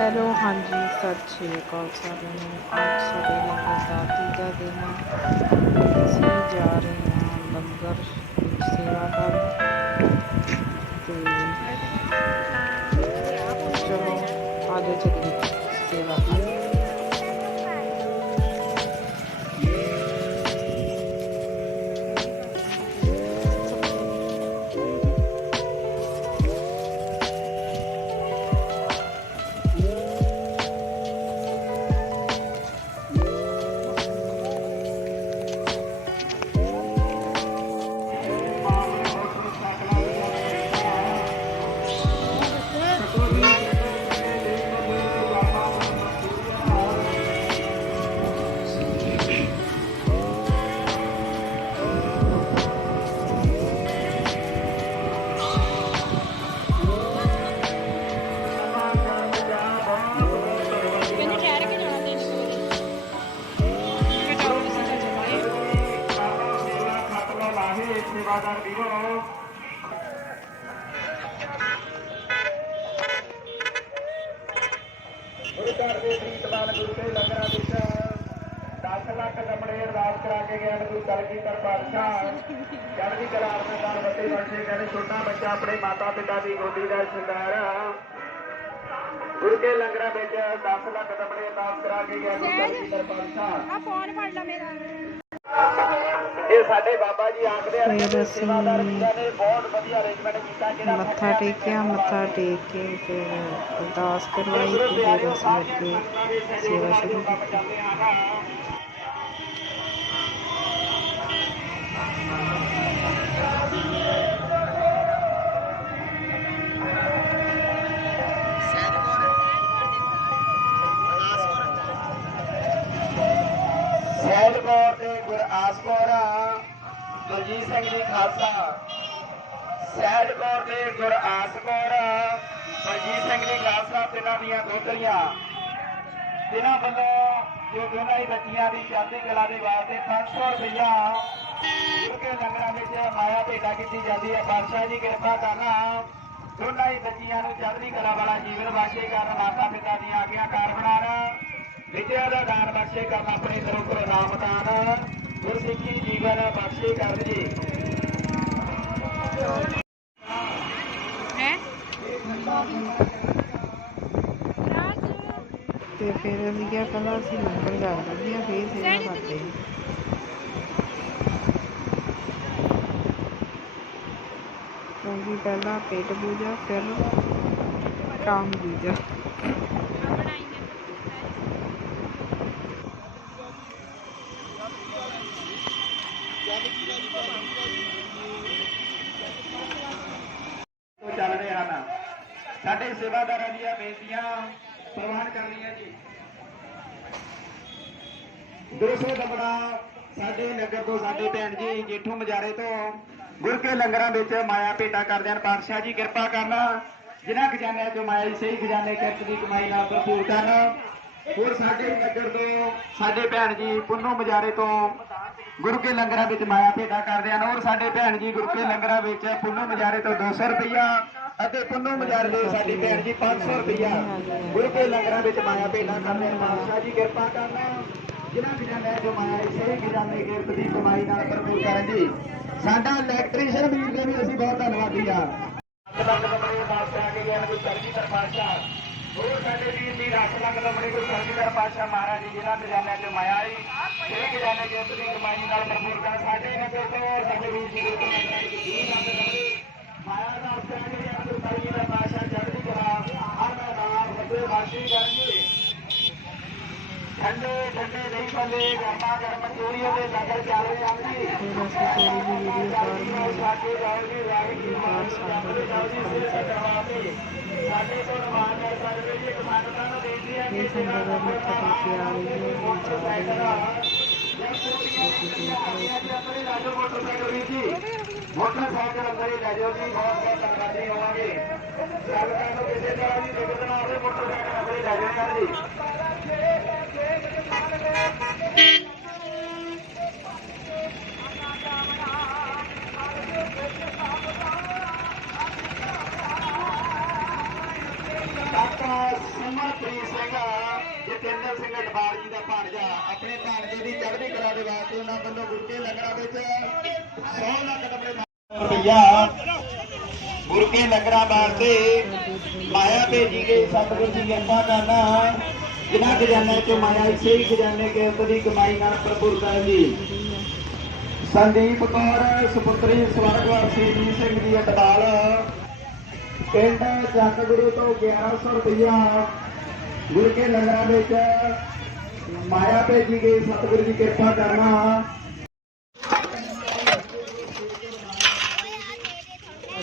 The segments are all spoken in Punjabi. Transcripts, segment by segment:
ਹੈਲੋ, ਹਾਂਜੀ, ਸਤਿ ਸ਼੍ਰੀ ਅਕਾਲ ਸਾਰਿਆਂ ਨੂੰ। ਅੱਜ ਸਾਡੇ ਲੰਗਰ ਦਾ ਤੀਜਾ ਦਿਨ ਹੈ ਅਸੀਂ ਜਾ ਰਹੇ ਹਾਂ ਲੰਗਰ ਵਿੱਚ ਸੇਵਾ ਕਰਨ। ਤੇ ਘਰ ਦੇ ਪ੍ਰੀਤਵਾਨ ਗੁਰੂ ਦੇ ਲੰਗਰਾਂ ਵਿੱਚ 10 ਲੱਖ ਦਮੜੇ ਅਰਦਾਸ ਕਰਾ ਕੇ ਗਿਆ ਗੁਰੂ ਕਲਗੀਧਰ ਪਾਤਸ਼ਾਹ। ਚੜ੍ਹਦੀ ਕਲਾ ਅਰਦਾਸ ਬੱਤੇ ਬਖਸ਼ੇ ਕਹਿੰਦੇ ਛੋਟਾ ਬੱਚਾ ਆਪਣੇ ਮਾਤਾ ਪਿਤਾ ਦੀ ਗੋਦੀ ਦਾ ਸ਼ਿੰਗਾਰ ਗੁਰੂ ਕੇ ਲੰਗਰਾਂ ਵਿੱਚ 10 ਲੱਖ ਦਮੜੇ ਅਰਦਾਸ ਕਰਾ ਕੇ ਗਿਆ ਗੁਰੂ ਕਲਗੀਧਰ ਪਾਤਸ਼ਾਹ। ਆ ਫੋਨ ਫੜ ਲਾ ਮੇਰਾ। ਇਹ ਸਾਡੇ ਬਾਬਾ ਜੀ ਆਖਦੇ ਆ ਫਿਰ ਕਿ ਅਸੀਂ ਸੇਵਾਦਾਰ ਵੀਰਾਂ ਨੇ ਬਹੁਤ ਵਧੀਆ ਅਰੇਂਜਮੈਂਟ ਕੀਤਾ ਜਿਹੜਾ ਮੱਥਾ ਟੇਕਿਆ ਮੱਥਾ ਟੇਕ ਕੇ ਫਿਰ ਅਰਦਾਸ ਕਰਵਾਈ ਤੇ ਫਿਰ ਅਸੀਂ ਅੱਗੇ ਸੇਵਾ ਸ਼ੁਰੂ ਕੀਤੀ। ਕੌਰ ਤੇ ਗੁਰਆਸ ਕੌਰ ਬਲਜੀਤ ਸਿੰਘ ਜੀ ਖਾਲਸਾ। ਸੈਦ ਕੌਰ ਤੇ ਗੁਰਆਸ ਕੌਰ ਬਲਜੀਤ ਸਿੰਘ ਜੀ ਖਾਲਸਾ, ਤਿੰਨਾਂ ਦੀਆਂ ਦੋਤਰੀਆਂ ਤਿੰਨਾਂ ਵੱਲੋਂ ਜੋ ਦੋਨਾਂ ਹੀ ਬੱਚੀਆਂ ਦੀ ਚੜ੍ਹਦੀ ਕਲਾ ਦੇ ਵਾਸਤੇ 500 ਰੁਪਇਆ ਗੁਰਕੇ ਲੰਗਰਾਂ ਵਿੱਚ ਮਾਇਆ ਭੇਟਾ ਕੀਤੀ ਜਾਂਦੀ ਹੈ। ਬਾਦਸ਼ਾਹ ਜੀ ਕਿਰਪਾ ਕਰਨਾ, ਦੋਨਾਂ ਹੀ ਬੱਚੀਆਂ ਨੂੰ ਚੜ੍ਹਦੀ ਕਲਾ ਵਾਲਾ ਜੀਵਨ ਵਾਸਤੇ ਕਰਨ ਮਾਤਾ ਪਿਤਾ ਦੀਆਂ ਆਗਿਆ ਕਾਰ ਬਣਾਉਣ ਵਿਦਿਆ ਦਾ ਦਾਨ ਬਖਸ਼ੇ ਕਰਨ ਆਪਣੇ ਸਰੋਂ ਕੋਲ ਨਾਮ ਦਾਨ ਗੁਰਸਿੱਖੀ ਜੀਵਨ ਬਖਸ਼ੇ ਕਰਨ ਜੀ ਹੈ? ਤੇ ਫਿਰ ਅਸੀਂ ਕਿਹਾ ਪਹਿਲਾਂ ਅਸੀਂ ਲੰਗਰ ਕਰ ਦਿੰਦੇ ਹਾਂ ਫਿਰ ਸੇਵਾ ਕਰਦੇ ਕਿਉਂਕਿ ਪਹਿਲਾਂ ਪੇਟ ਪੂਜਾ ਫਿਰ ਕਾਮ ਪੂਜਾ ਉਹ ਚੱਲ ਰਹੇ ਹਨ ਸਾਡੇ ਸੇਵਾਦਾਰਾਂ ਦੀਆਂ ਬੇਨਤੀਆਂ ਪ੍ਰਵਾਨ ਕਰ ਲਈਆਂ ਜੀ। 200 ਦਮੜਾ ਸਾਡੇ ਨਗਰ ਤੋਂ ਸਾਡੇ ਭੈਣ ਜੀ ਜੇਠੂ ਮਜਾਰੇ ਤੋਂ ਗੁਰ ਕੇ ਲੰਗਰਾਂ ਵਿੱਚ ਮਾਇਆ ਭੇਟਾ ਕਰਦੇ ਹਨ। ਪਾਤਸ਼ਾਹ ਜੀ ਕਿਰਪਾ ਕਰਨਾ ਜਿਨ੍ਹਾਂ ਖਜ਼ਾਨਿਆਂ ਚੋਂ ਮਾਇਆ ਦੀ ਸਹੀ ਖਜ਼ਾਨੇ ਕਿਰਤ ਦੀ ਕਮਾਈ ਨਾਲ ਭਰਪੂਰ ਕਰਨ। ਹੋਰ ਸਾਡੇ ਨਗਰ ਤੋਂ ਸਾਡੇ ਭੈਣ ਜੀ ਪੁੰਨੂ ਮਜਾਰੇ ਤੋਂ ਗੁਰੂ ਕੇ ਲੰਗਰਾਂ ਵਿੱਚ ਮਾਇਆ ਭੇਟਾ ਕਰਦੇ ਹਨ। ਔਰ ਸਾਡੇ ਭੈਣ ਜੀ ਗੁਰੂ ਕੇ ਲੰਗਰਾਂ ਵਿੱਚ ਪੁੰਨੂ ਮਜਾਰੇ ਤੋਂ 200 ਰੁਪਇਆ ਅਤੇ ਪੁੰਨੂ ਮਜਾਰੇ ਦੇ ਸਾਡੀ ਭੈਣ ਜੀ 500 ਰੁਪਇਆ ਗੁਰੂ ਕੇ ਲੰਗਰਾਂ ਵਿੱਚ ਮਾਇਆ ਭੇਟਾ ਕਰਦੇ ਹਨ ਪਾਤਸ਼ਾਹ ਜੀ ਕਿਰਪਾ ਕਰਨਾ। ਜਿਨ੍ਹਾਂ ਖਜ਼ਾਨੇ ਜੋ ਮਾਇਆ ਇਸੇ ਖਜ਼ਾਨੇ ਕਿਰਤ ਦੀ ਕਮਾਈ ਨਾਲ ਭਰਪੂਰ ਕਰਨ ਜੀ ਸਾਡਾ ਇਲੈਕਟ੍ਰੀਸ਼ੀਅਨ ਵੀਰ ਦੇ ਵੀ ਅਸੀਂ ਬਹੁਤ ਧੰਨਵਾਦੀ ਆ ਲੱਖ ਨੰਬਰੇ ਬਾਦਸ਼ਾਹ ਕੇ ਗਿਆਨ ਗੁਰੂ ਸਰਜੀ ਪਾਤਸ਼ਾਹ ਹੋਰ ਸਾਡੇ ਵੀਰ ਦੀ ਰੱਖ ਲੱਖ ਨੰਬਰੇ ਗੁਰੂ ਸਰਜੀ ਪਾਤਸ਼ਾਹ ਮਹਾਰਾਜ ਜੀ ਜਿਹਨਾਂ ਖਜ਼ਾਨਿਆਂ ਚ ਮਾਇਆ ਆਈ ਇਹ ਖਜ਼ਾਨੇ ਦੀ ਕਮਾਈ ਨਾਲ ਭਰਪੂਰ ਕਰ। ਸਾਡੇ ਨਗਰ ਤੋਂ ਸਾਡੇ ਵੀਰ ਜੀ ਦੇ ਵੀਰ ਲੱਖ ਨੰਬਰੇ ਮਾਇਆ ਠੰਡੇ ਠੰਡੇ ਨਹੀਂ ਪੱਲੇ ਗਰਮਾ ਗਰਮ ਚੋਰੀਆਂ ਦੇ ਲੰਗਰ ਚੱਲ ਰਹੇ ਹਨ ਜੀ ਸਾਡੇ ਜਾਓਗੇ ਵਾਹਿਗੁਰੂ ਵਾਹਿਗੁਰੂ ਜਾਓ ਜੀ ਸਿਰ ਕਰਵਾਤੇ ਸਾਡੇ ਕੋਲ ਮਾਨ ਹੈ ਸਾਡੇ ਜੀ ਇੱਕ ਨੂੰ ਬੇਨਤੀ ਹੈ ਇਹ ਸੰਗਤ ਦਾ ਮੱਥਾ ਹੈ ਇਹ ਜਾ ਰਹੀ ਆਪਣੇ ਰਾਜੋ ਮੋਟਰਸਾਈਕਲ ਵੀ ਜੀ ਮੋਟਰਸਾਈਕਲ ਅੰਦਰ ਹੀ ਲੈ ਜਾਓ ਜੀ, ਬਹੁਤ ਬਹੁਤ ਧੰਨਵਾਦੀ ਹੋਵਾਂਗੇ ਸੰਗਤਾਂ ਨੂੰ ਕਿਸੇ ਤਰ੍ਹਾਂ ਦੀ ਦਿੱਕਤ ਨਾ ਆਵੇ ਮੋਟਰਸਾਈਕਲ ਅੰਦਰ ਹੀ ਲੈ ਜਾਓ ਜੀ। ਰੁਪਇਆ ਗੁਰਕੇ ਲੰਗਰਾਂ ਵਾਸਤੇ ਮਾਇਆ ਭੇਜੀ ਗਈ, ਸਤਿਗੁਰ ਜੀ ਕਿਰਪਾ ਕਰਨਾ ਜਿਨ੍ਹਾਂ ਖਜ਼ਾਨੇ ਚੋਂ ਮਾਇਆ ਇਸੇ ਹੀ ਖਜ਼ਾਨੇ ਕੇ ਅੰਦਰ ਕਮਾਈ ਨਾਲ ਪ੍ਰਭੁਰਤਾ ਜੀ ਸੰਦੀਪ ਕੌਰ, ਸੁਪੁੱਤਰੀ ਸਵਰਗਵਾਸੀ ਜੀ ਸਿੰਘ ਜੀ ਅਟਵਾਲ, ਪਿੰਡ ਜਗਗੁਰੂ ਤੋਂ 1100 ਰੁਪਇਆ ਗੁਰ ਕੇ ਨਗਰਾਂ ਵਿੱਚ ਮਾਇਆ ਭੇਜੀ ਗਈ, ਸਤਿਗੁਰੂ ਜੀ ਕਿਰਪਾ ਕਰਨਾ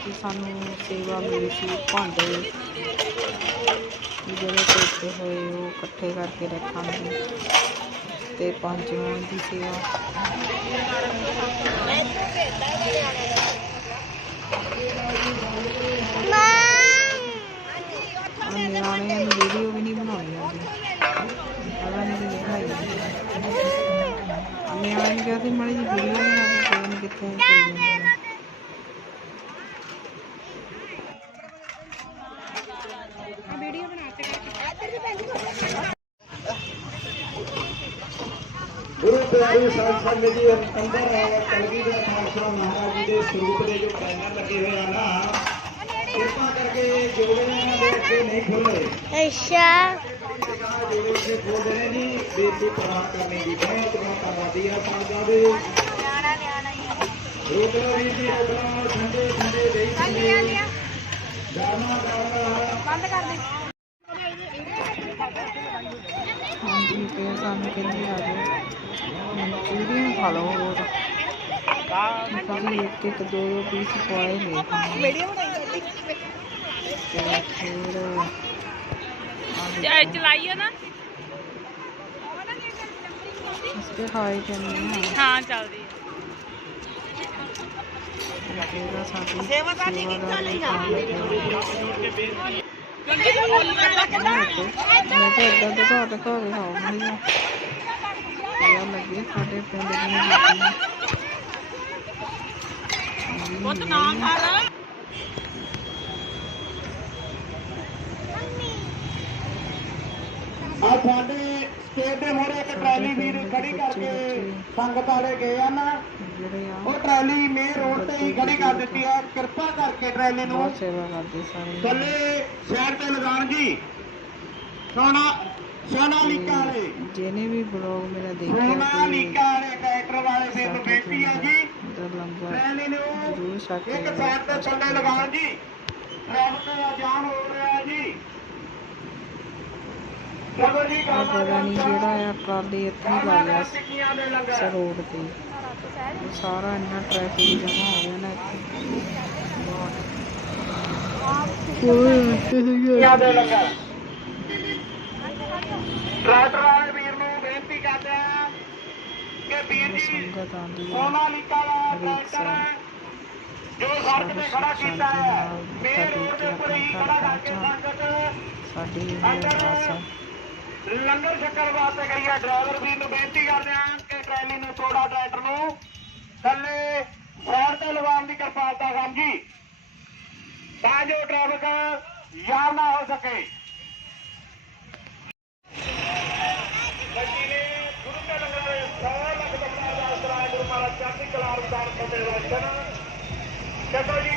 ਅੱਜ ਸਾਨੂੰ ਸੇਵਾ ਮਿਲੀ ਸੀ ਭਾਂਡੇ। ਜਿਹੜੇ ਟੁੱਟੇ ਹੋਏ ਉਹ ਇਕੱਠੇ ਕਰਕੇ ਰੱਖਾਂਗੇ ਤੇ ਪੰਜ ਹੋਣ ਦੀ ਸੇਵਾ। ਨਿਆਣਿਆਂ ਨੂੰ ਵੀਡੀਓ ਵੀ ਨਹੀਂ ਬਣਾਉਣੀ ਆਉਂਦੀ। ਪਤਾ ਨਹੀਂ ਕਿਵੇਂ ਬਣਾਈ ਜਾਂਦੀ। ਨਿਆਣਿਆਂ ਨੂੰ ਕਹਿੰਦੇ ਮਾੜੀ ਜਿਹੀ ਵੀਡੀਓ ਬਣਾ ਕੇ ਕਿੱਥੇ ਜਾਂਦੇ ਨੇ ਵੀਡੀਓ ਬਣਾ ਕੇ ਗੁਰੂ ਪਿਆਰੀ ਸਾਧ ਸੰਗਤ ਜੀ ਅੰਦਰ ਦੇ ਖਾਲਸਾ ਮਹਾਰਾਜ ਜੀ ਦੇ ਸਰੂਪ ਦੇ ਜੋ ਪੈਨਰ ਲੱਗੇ ਹੋਏ ਆ ਨਾ ਕਿਰਪਾ ਕਰਕੇ ਜੋੜੇ ਇਹਨਾਂ ਦੇ ਅੱਗੇ ਨਹੀਂ ਖੁੱਲੇ ਅੱਛਾ। ਜੋੜੇ ਅੱਗੇ ਖੋਲਦੇ ਨੇ ਜੀ ਬੇਟੀ ਪ੍ਰਵਾਨ ਕਰਨੀ ਦੀ ਬਹੁਤ ਬਹੁਤ ਧੰਨਵਾਦੀ ਆ ਸੰਗਤਾਂ ਦੇ ਰੋਕੋ ਵੀਰ ਜੀ ਰੋਕੋ ਠੰਡੇ ਠੰਡੇ ਦੇਈ ਸੰਗੇ ਗਰਮਾ ਗਰਮਾ ਬੰਦ ਕਰ ਦੇ। ਹਾਂਜੀ ਤੇ ਸਾਨੂੰ ਕਹਿੰਦੇ ਆ ਜਾਓ। ਮਨਚੂਰੀਅਨ ਖਾ ਲਓ ਹੋਰ ਅਸੀਂ ਇੱਕ ਇੱਕ ਦੋ ਦੋ ਪੀਸ ਖਵਾਏ ਨੇ। ਵੀਡੀਓ ਬਣਾਈ ਜਾਂਦੀ ਤੇ ਫਿਰ ਚ- ਚਲਾਈਏ ਨਾ। ਇਸ ਤੇ ਖਾਏ ਜਾਂਦੇ ਆ। ਹਾਂ ਚੱਲਦੀ ਫਿਰ ਸਾਡੀ ਸੇਵਾ ਕਰਨੀ ਕਿੱਥੋਂ ਲਈ ਆ ਕਿਉਂਕਿ ਤੂੰ ਬੋਲੀ ਜਾਂਦਾ ਕਿੱਦਾਂ ਮੈਂ ਤਾਂ ਇਦਾਂ ਦੇ ਘਰ ਦਿਖਾ ਕੇ ਖਾਉਂਗੀ ਆ ਇਹ ਲੱਗੇ ਸਾਡੇ ਪਿੰਡ ਬੀਬੀਆਂ ਪੁੱਤ ਨਾ ਆ ਸਾਡੇ ਸਟੇਜ ਦੇ ਮੋਰੇ ਇੱਕ ਟਰਾਲੀ ਵੀਰ ਖੜੀ ਕਰਕੇ ਸੰਗਤ ਵਾਲੇ ਗਏ ਆ ਨਾ ਉਹ ਟਰਾਲੀ ਮੇਨ ਰੋਡ ਤੇ ਹੀ ਖੜੀ ਕਰ ਦਿੱਤੀ ਆ ਕਿਰਪਾ ਕਰਕੇ ਟਰਾਲੀ ਨੂੰ ਸੇਵਾ ਕਰਦੇ ਸਾਰੇ ਥੱਲੇ ਸਾਈਡ ਤੇ ਲਗਾਉਣ ਜੀ ਸੋਨਾ ਸੋਨਾਲੀਕਾ ਵਾਲੇ। ਜਿਹਨੇ ਵੀ ਬਲੌਗ ਮੇਰਾ ਦੇਖਿਆ ਸੋਨਾਲੀਕਾ ਵਾਲੇ ਟਰੈਕਟਰ ਵਾਲੇ ਬੇਨਤੀ ਆ ਜੀ। ਦਾ ਲੰਗਰ ਜ਼ਰੂਰ ਛਕ ਇੱਕ ਸਾਈਡ ਤੇ ਥੱਲੇ ਲਗਾਉਣ ਜੀ। ਰੱਬ ਦਾ ਜਾਨ ਹੋ ਰਿਹਾ ਜੀ। ਚਲੋ ਜੀ ਪਤਾ ਨਹੀਂ ਜਿਹੜਾ ਆ ਟਰਾਲੀ ਇੱਥੇ ਹੀ ਲਾ ਲਿਆ ਸੀ ਟਿੱਕੀਆਂ ਦੇ ਲੰਗਰ। ਇਸ ਰੋਡ ਤੇ। ਸਾਰਾ ਇੰਨਾ ਟ੍ਰੈਫਿਕ ਜਮਾ ਹੋ ਗਿਆ ਨਾ ਇੱਥੇ। ਕੋਈ ਟਿੱਕੀਆਂ ਦੇ ਲੰਗਰ। ਟਰੈਕਟਰ ਵਾਲੇ ਵੀਰ ਨੂੰ ਬੇਨਤੀ ਕਰਦੇ ਆ ਕਿ ਵੀਰ ਜੀ ਸੰਗਤ ਆਉਂਦੀ ਹੈ। ਹਰੇਕ ਟਰੈਕਟਰ ਸਾਲ। ਜੋ ਸੜਕ ਤੇ ਖੜਾ ਕੀਤਾ ਹੈ। ਮੇਨ ਰੋਡ ਦੇ ਉੱਪਰ ਹੀ ਖੜਾ ਕਰਕੇ ਸੰਗਤ ਸਾਡੀ ਅਰਦਾਸ ਹੈ। ਲੰਗਰ ਛਕਣ ਵਾਸਤੇ ਕਰੀਏ ਡਰਾਈਵਰ ਵੀਰ ਨੂੰ ਬੇਨਤੀ ਕਰਦੇ ਹਾਂ ਕਿ ਟਰੈਲੀ ਨੂੰ ਥੋੜਾ ਟਰੈਕਟਰ ਨੂੰ। ਥੱਲੇ ਸਾਈਡ ਤੇ ਲਗਾਉਣ ਦੀ ਕਿਰਪਾਲਤਾ ਸਮਝੀ ਤਾਂ ਜੋ ਟ੍ਰੈਫਿਕ ਜਾਮ ਨਾ ਹੋ ਸਕੇ ਗੱਡੀ ਨੇ ਗੁਰੂ ਕੇ ਲੰਗਰ ਦੇ 100 ਲੱਖ ਬੰਦਾ ਦਾ ਸਰਾਇ ਗੁਰੂ ਮਹਾਰਾਜ ਚੜ੍ਹਦੀ ਕਲਾ ਰੂਪਦਾਨ ਫਤਿਹ ਵਚਨ ਜਦੋਂ ਜੀ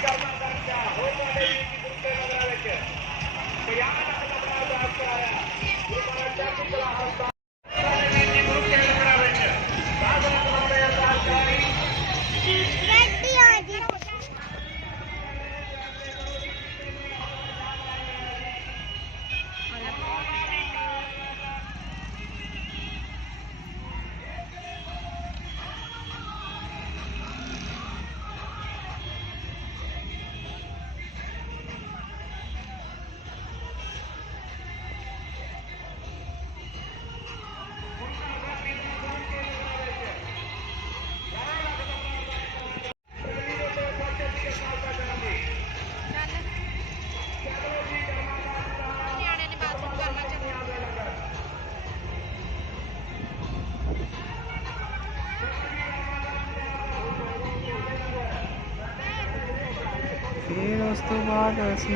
ਤੋਂ ਬਾਅਦ ਅਸੀਂ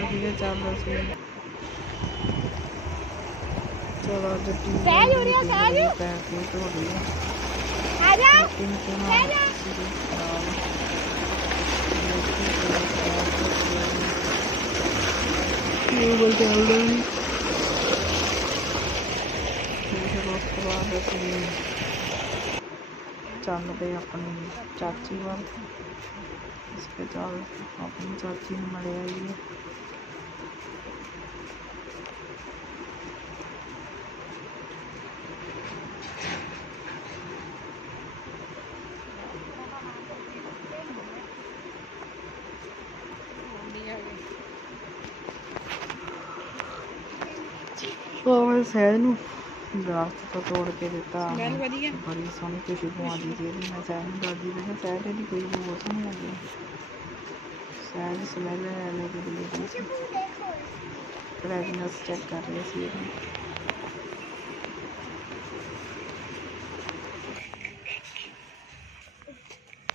ਅੱਗੇ ਚੱਲ ਸੀ ਚਲੋ ਜੱਟੀ ਸਹਿਜ ਹੋ ਰਿਹਾ, ਸਹਿਜ। ਪੈਰ ਕੇ ਧੋ ਲਿਆ ਆ ਜਾ ਸਹਿਜ। ਇਹ ਬੋਲ ਚੱਲਦਾ ਨਹੀਂ ਫਿਰ ਉਸ ਤੋਂ ਬਾਅਦ ਅਸੀਂ ਚੱਲ ਪਏ ਆਪਣੀ ਚਾਚੀ ਵੱਲ ਇਸ ਕੇ ਚੱਲ ਆਪਣੀ ਚਾਚੀ ਨੂੰ ਮਿਲਿਆ ਆਈਏ ਉਹ ਮੈਂ ਸਹਿਜ ਨੂੰ ਦਰਖਤ ਤੋਂ ਤੋੜ ਕੇ ਦਿੱਤਾ। ਗੱਲ ਵਧੀਆ। ਬੜੀ ਸੋਹਣੀ ਖੁਸ਼ਬੂ ਆਉਂਦੀ ਸੀ ਇਹਦੀ। ਮੈਂ ਸਹਿਜ ਨੂੰ ਦੱਸਦੀ ਮੈਂ ਕਿਹਾ ਸਹਿਜ ਇਹਦੀ ਕੋਈ ਬਹੁਤ ਸੋਹਣੀ ਆਉਂਦੀ ਹੈ ਸਹਿਜ ਸਮੈਲ ਲੈ ਕੇ ਦੇ ਰਹੀ ਸੀ ਫ੍ਰੈਗਨੈਂਸ ਚੈੱਕ ਕਰ ਰਹੀ ਸੀ ਇਹਦੀ।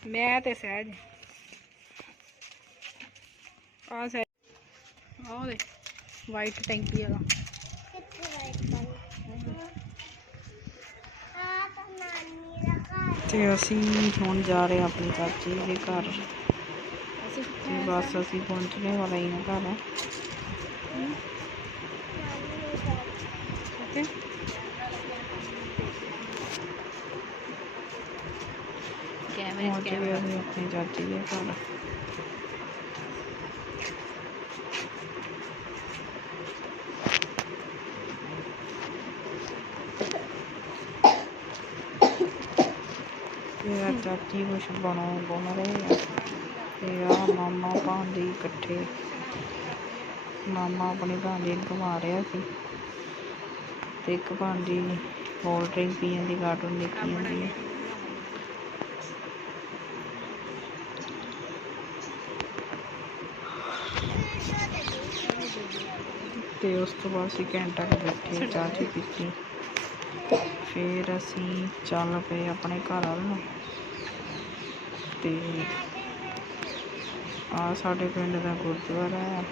ਮੈਂ ਤੇ ਸਹਿਜ। ਆ ਸਹਿਜ। ਆਹ ਦੇ ਵਾਈਟ ਟੈਂਕੀ ਵਾਲਾ। ਕਿੱਥੇ ਵਾਈਟ ਆ ਤਾਂ ਨਾਨੀ ਦਾ ਘਰ ਤੇ ਅਸੀਂ ਹੁਣ ਜਾ ਰਹੇ ਹਾਂ ਆਪਣੀ ਚਾਚੀ ਦੇ ਘਰ। ਅਸੀਂ ਤੇ ਬਸ ਅਸੀਂ ਪਹੁੰਚਣੇ ਵਾਲੇ ਹੀ ਹਾਂ ਘਰ। ਦਾ ਕਿੱਥੇ ਕੈਮਰੇ ਅਸੀਂ ਆਪਣੀ ਚਾਚੀ ਦੇ ਘਰ। ਚਾਚੀ ਕੁਛ ਬਣੋ, ਬਣ ਰਹੇ ਆ। ਤੇ ਆ ਮਾਮਾ ਭਾਂਜੀ ਇਕੱਠੇ। ਮਾਮਾ ਆਪਣੀ ਭਾਂਜੀ ਨੂੰ ਘੁਮਾ ਰਿਹਾ ਸੀ। ਤੇ ਇੱਕ ਭਾਂਜੀ ਕੋਲਡ ਡਰਿੰਕ ਪੀਣ ਦੀ ਕਾਰਟੂਨ ਦੇਖੀ ਜਾਂਦੀ ਹੈ। ਤੇ ਉਸ ਤੋਂ ਬਾਅਦ ਅਸੀਂ ਘੰਟਾ ਕੁ ਬੈਠੇ, ਚਾਹ ਚੂਹ ਪੀਤੀ। ਫਿਰ ਅਸੀਂ ਚੱਲ ਪਏ ਆਪਣੇ ਘਰ ਵੱਲ ਨੂੰ। ਤੇ ਆ ਸਾਡੇ ਪਿੰਡ ਦਾ ਗੁਰਦੁਆਰਾ ਹੈ।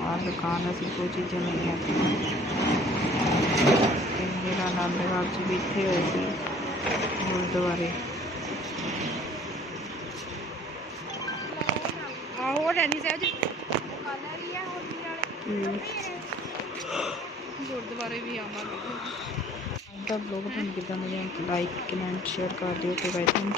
ਆ ਦੁਕਾਨ ਅਸੀਂ ਕੋਈ ਚੀਜ਼ਾਂ ਲਈਆਂ ਸੀ ਤੇ ਮੇਰਾ ਆਨੰਦਗੜ੍ਹ ਚ ਵੀ ਇੱਥੇ ਹੋਏ ਸੀ ਗੁਰਦੁਆਰੇ। ਆਹੋ ਡੈਨੀ ਸਹਿਜ ਕਲਰ ਹੀ। ਆ ਹੋਲੀ ਵਾਲੇ ਤੇ ਗੁਰਦੁਆਰੇ ਵੀ ਆਵਾਂਗੇ। ਦਾ ਬਲੌਗ ਤੁਹਾਨੂੰ ਕਿੱਦਾਂ ਲੱਗਿਆ ਲਾਈਕ ਕਮੈਂਟ ਸ਼ੇਅਰ ਕਰ ਦਿਓ ਤੇ ਬਾਈ ਤੁਹਾਨੂੰ